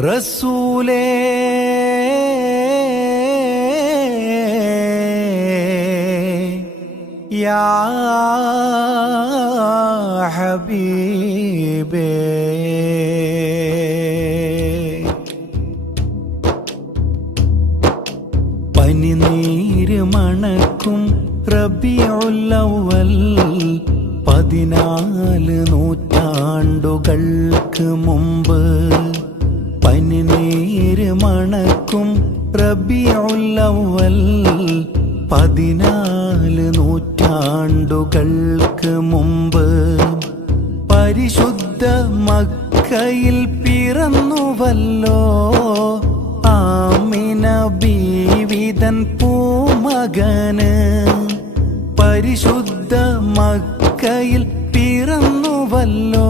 റസൂലേ. യാ ഹബീബേ. പനിനീര് മണക്കും റബിയുള്ളവൽ പതിനാല് നൂറ്റാണ്ടുകൾക്ക് മുമ്പ് പനിനീര് മണക്കും റബിയുള്ളവൽ പതിനാല് നൂറ്റാണ്ടുകൾക്ക് മുമ്പ് പരിശുദ്ധ മക്കയിൽ പിറന്നുവല്ലോ. ആമിന ബീവിതൻ പൂമകന്. പരിശുദ്ധ മക്കയിൽ പിറന്നുവല്ലോ.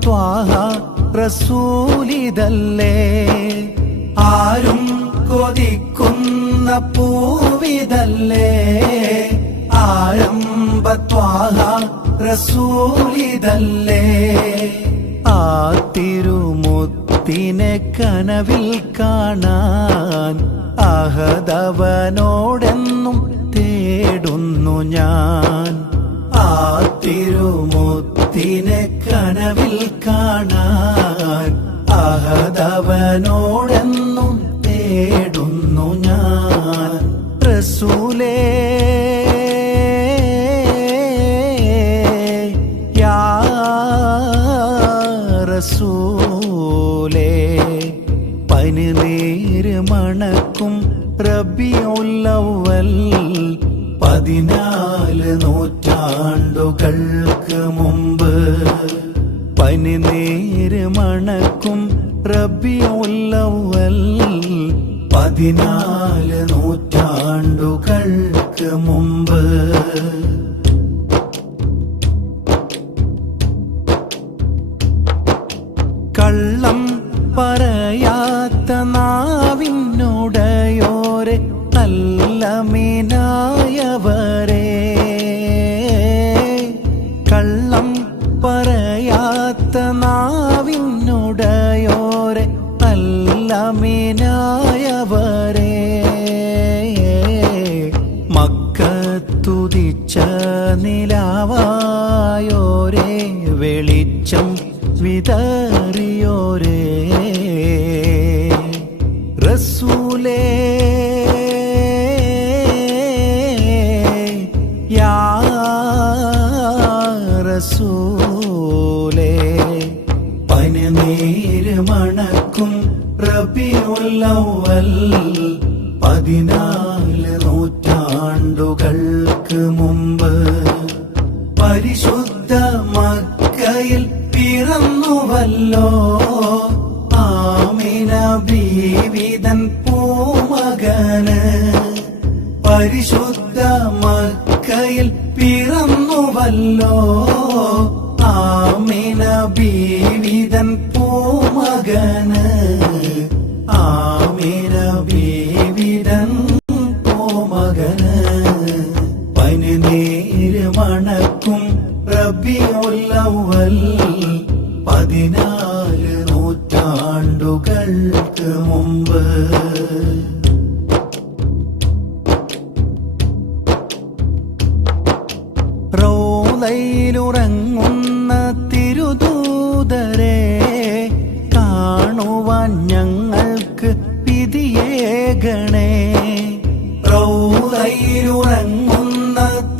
ആരംഭത്വാഹ റസൂലിതല്ലേ? ആരും കൊതിക്കുന്ന പൂവിതല്ലേ? ആരംഭത്വാഹ റസൂലിതല്ലേ? ആ തിരുമുത്തിനെ കനവിൽ കാണാൻ അഹദവനോടെന്നും തേടുന്നു ഞാൻ. ആ തിരുമുത്തിനെ കനവിൽ കാണാൻ അഹദവനോടെന്നും തേടുന്നു ഞാൻ. റസൂലേ യാ റസൂലേ പനിനീര് മണക്കും റബിയുള്ളവൽ പതിനാല് നൂറ്റാണ്ടുകൾക്ക് മുമ്പ് പനിനീര് മണക്കും റബിയുള്ളവൽ പതിനാല് നൂറ്റാണ്ടുകൾക്ക് മുമ്പ്. കള്ളം പറയാത്ത നാവിനുടയോരെ നല്ല മീനായവരെ റസൂലേ യാ റസൂലേ. പനിനീര് മണക്കും റബിയുല്ലവൽ പതിനാല് നൂറ്റാണ്ടുകൾക്ക് മുമ്പ് പരിശുദ്ധ മക്കയിൽ പിറന്നുവല്ലോ. പരിശുദ്ധ മക്കയിൽ പിറന്നുവല്ലോ. ആമിന ബീവിതൻ പൂമകന്. ആമിന ബീവിതൻ പൂമകന്. പനിനീര് മണക്കും ഉള്ളവൽ പതിനാല് നൂറ്റാണ്ടുകൾക്ക് മുമ്പ് റോലയിലുറങ്ങുന്ന തിരുദൂതരെ കാണുവാൻ ഞങ്ങൾക്ക് വിധിയേകണേ റൗലയിലുറങ്ങുന്ന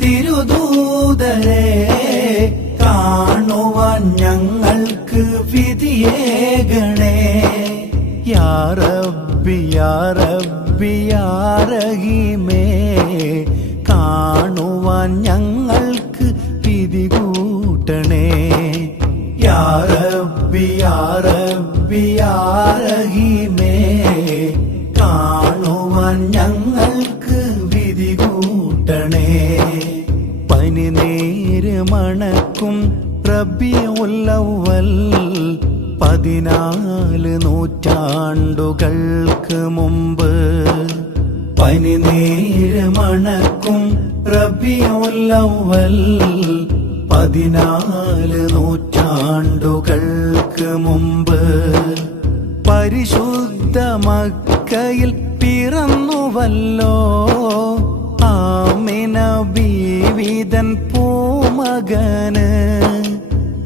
തിരുദൂതരെ കാണുവാൻ ഞങ്ങൾക്ക് വിധിയേകണേ യാറബിയാറബിയാറഹിമേ കാണുവാൻ ഞങ്ങൾക്ക് വിധി കൂട്ടണേ. കൂട്ടണേ യാ റബ്ബി യാ റബ്ബി യാ റഹീമേ കാണുവാൻ ഞങ്ങൾക്ക് വിധി കൂട്ടണേ. പനി നേര് മണക്കും റബിയുല്ലവൽ പതിനാല് നൂറ്റാണ്ടുകൾക്ക് മുമ്പ് പനി നേര് മണക്കും റബിയുല്ലവൽ പതിനാല് നൂറ്റാണ്ടുകൾക്ക് മുമ്പ് പരിശുദ്ധ മക്കയിൽ പിറന്നുവല്ലോ. ആമിന ബീവിതൻ പൂമകന്.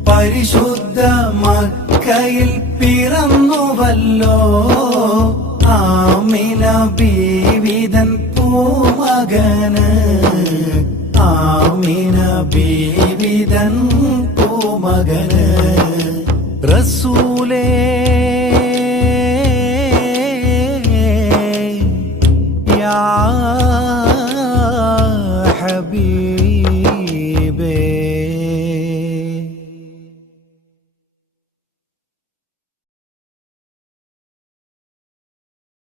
പരിശുദ്ധ മക്കയിൽ പിറന്നുവല്ലോ. ആമിന ബീവിതൻ പൂമകന്. ആമിന ബീവിതൻ പൂമകന് റസൂലേ